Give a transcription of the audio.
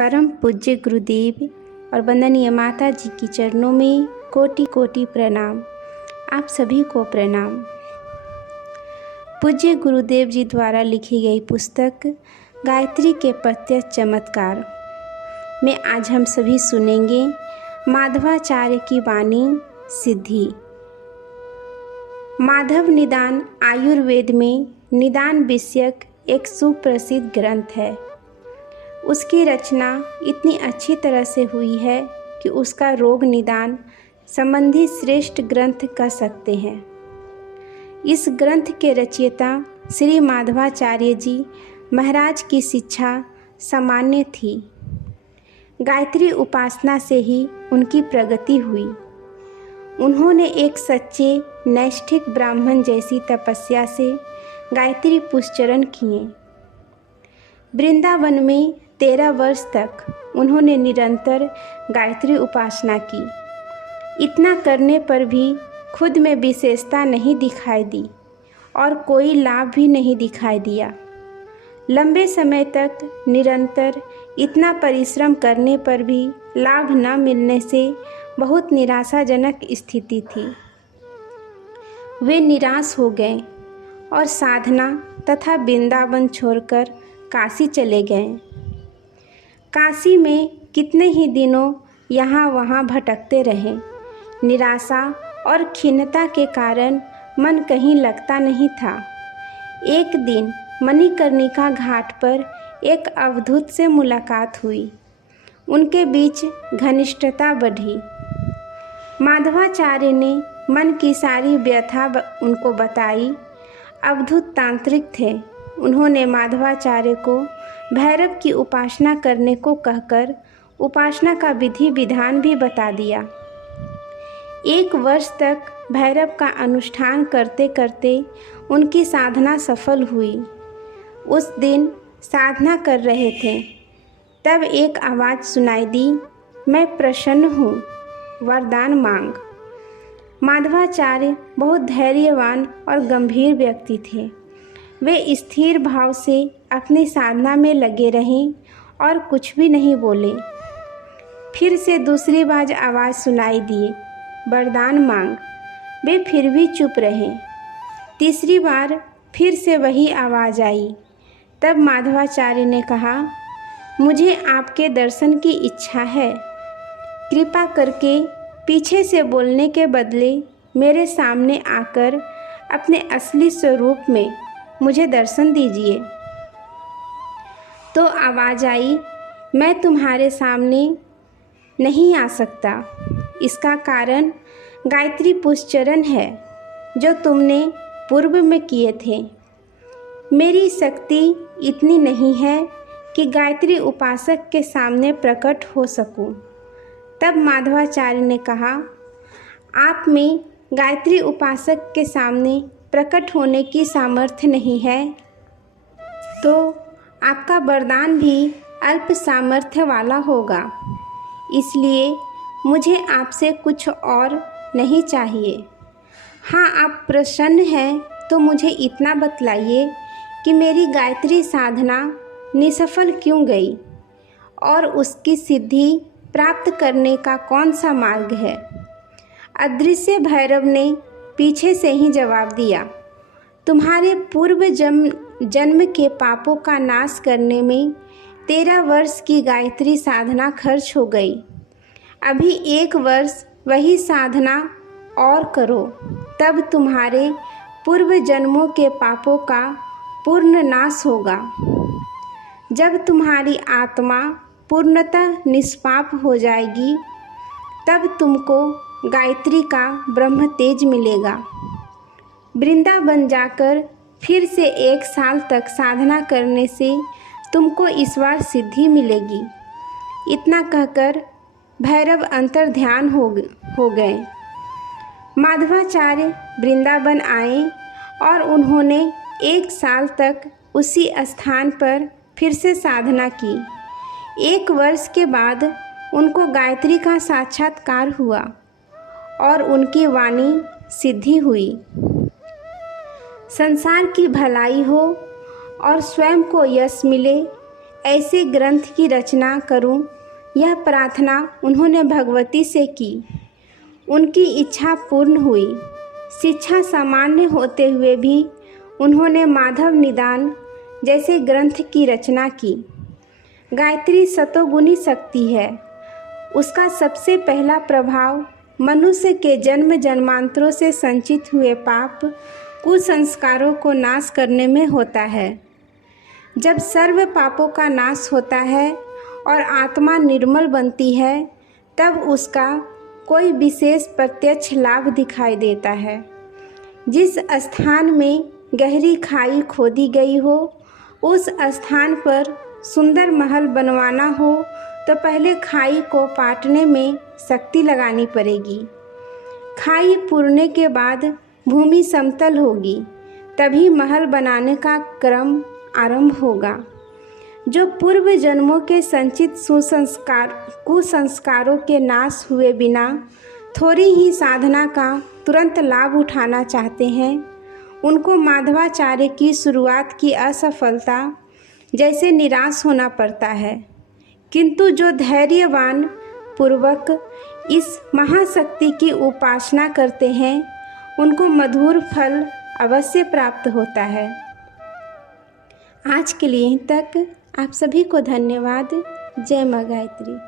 परम पूज्य गुरुदेव और वंदनीय माता जी की चरणों में कोटि कोटि प्रणाम। आप सभी को प्रणाम। पूज्य गुरुदेव जी द्वारा लिखी गई पुस्तक गायत्री के प्रत्यक्ष चमत्कार में आज हम सभी सुनेंगे माधवाचार्य की वाणी सिद्धि। माधव निदान आयुर्वेद में निदान विषयक एक सुप्रसिद्ध ग्रंथ है। उसकी रचना इतनी अच्छी तरह से हुई है कि उसका रोग निदान संबंधी श्रेष्ठ ग्रंथ कह सकते हैं। इस ग्रंथ के रचयिता श्री माधवाचार्य जी महाराज की शिक्षा सामान्य थी। गायत्री उपासना से ही उनकी प्रगति हुई। उन्होंने एक सच्चे नैष्ठिक ब्राह्मण जैसी तपस्या से गायत्री पुष्चरण किए। वृंदावन में 13 वर्ष तक उन्होंने निरंतर गायत्री उपासना की। इतना करने पर भी खुद में विशेषता नहीं दिखाई दी और कोई लाभ भी नहीं दिखाई दिया। लंबे समय तक निरंतर इतना परिश्रम करने पर भी लाभ न मिलने से बहुत निराशाजनक स्थिति थी। वे निराश हो गए और साधना तथा वृंदावन छोड़कर काशी चले गए। काशी में कितने ही दिनों यहाँ वहाँ भटकते रहे। निराशा और खिन्नता के कारण मन कहीं लगता नहीं था। एक दिन मणिकर्णिका घाट पर एक अवधूत से मुलाकात हुई। उनके बीच घनिष्ठता बढ़ी। माधवाचार्य ने मन की सारी व्यथा उनको बताई। अवधूत तांत्रिक थे। उन्होंने माधवाचार्य को भैरव की उपासना करने को कहकर उपासना का विधि विधान भी बता दिया। 1 वर्ष तक भैरव का अनुष्ठान करते करते उनकी साधना सफल हुई। उस दिन साधना कर रहे थे, तब एक आवाज़ सुनाई दी, मैं प्रसन्न हूँ, वरदान मांग। माधवाचार्य बहुत धैर्यवान और गंभीर व्यक्ति थे। वे स्थिर भाव से अपनी साधना में लगे रहें और कुछ भी नहीं बोले। फिर से दूसरी बार आवाज़ सुनाई दी, वरदान मांग। वे फिर भी चुप रहे। तीसरी बार फिर से वही आवाज़ आई। तब माधवाचार्य ने कहा, मुझे आपके दर्शन की इच्छा है। कृपा करके पीछे से बोलने के बदले मेरे सामने आकर अपने असली स्वरूप में मुझे दर्शन दीजिए। तो आवाज़ आई, मैं तुम्हारे सामने नहीं आ सकता। इसका कारण गायत्री पुष्चरण है जो तुमने पूर्व में किए थे। मेरी शक्ति इतनी नहीं है कि गायत्री उपासक के सामने प्रकट हो सकूं। तब माधवाचार्य ने कहा, आप में गायत्री उपासक के सामने प्रकट होने की सामर्थ्य नहीं है तो आपका वरदान भी अल्प सामर्थ्य वाला होगा। इसलिए मुझे आपसे कुछ और नहीं चाहिए। हाँ, आप प्रसन्न हैं तो मुझे इतना बतलाइए कि मेरी गायत्री साधना निसफल क्यों गई और उसकी सिद्धि प्राप्त करने का कौन सा मार्ग है। अदृश्य भैरव ने पीछे से ही जवाब दिया, तुम्हारे पूर्व जन्म के पापों का नाश करने में 13 वर्ष की गायत्री साधना खर्च हो गई। अभी 1 वर्ष वही साधना और करो, तब तुम्हारे पूर्व जन्मों के पापों का पूर्ण नाश होगा। जब तुम्हारी आत्मा पूर्णतः निष्पाप हो जाएगी, तब तुमको गायत्री का ब्रह्म तेज मिलेगा। वृंदावन जाकर फिर से 1 साल तक साधना करने से तुमको इस बार सिद्धि मिलेगी। इतना कहकर भैरव अंतर्ध्यान हो गए। माधवाचार्य वृंदावन आए और उन्होंने 1 साल तक उसी स्थान पर फिर से साधना की। 1 वर्ष के बाद उनको गायत्री का साक्षात्कार हुआ और उनकी वाणी सिद्धि हुई। संसार की भलाई हो और स्वयं को यश मिले, ऐसे ग्रंथ की रचना करूं, यह प्रार्थना उन्होंने भगवती से की। उनकी इच्छा पूर्ण हुई। शिक्षा सामान्य होते हुए भी उन्होंने माधव निदान जैसे ग्रंथ की रचना की। गायत्री सतोगुणी शक्ति है। उसका सबसे पहला प्रभाव मनुष्य के जन्म जन्मांतरों से संचित हुए पाप कुसंस्कारों को नाश करने में होता है। जब सर्व पापों का नाश होता है और आत्मा निर्मल बनती है, तब उसका कोई विशेष प्रत्यक्ष लाभ दिखाई देता है। जिस स्थान में गहरी खाई खोदी गई हो, उस स्थान पर सुंदर महल बनवाना हो तो पहले खाई को पाटने में शक्ति लगानी पड़ेगी। खाई पुरने के बाद भूमि समतल होगी, तभी महल बनाने का क्रम आरंभ होगा। जो पूर्व जन्मों के संचित कुसंस्कारों के नाश हुए बिना थोड़ी ही साधना का तुरंत लाभ उठाना चाहते हैं, उनको माधवाचार्य की शुरुआत की असफलता जैसे निराश होना पड़ता है। किंतु जो धैर्यवान पूर्वक इस महाशक्ति की उपासना करते हैं, उनको मधुर फल अवश्य प्राप्त होता है। आज के लिए तक आप सभी को धन्यवाद। जय माँ गायत्री।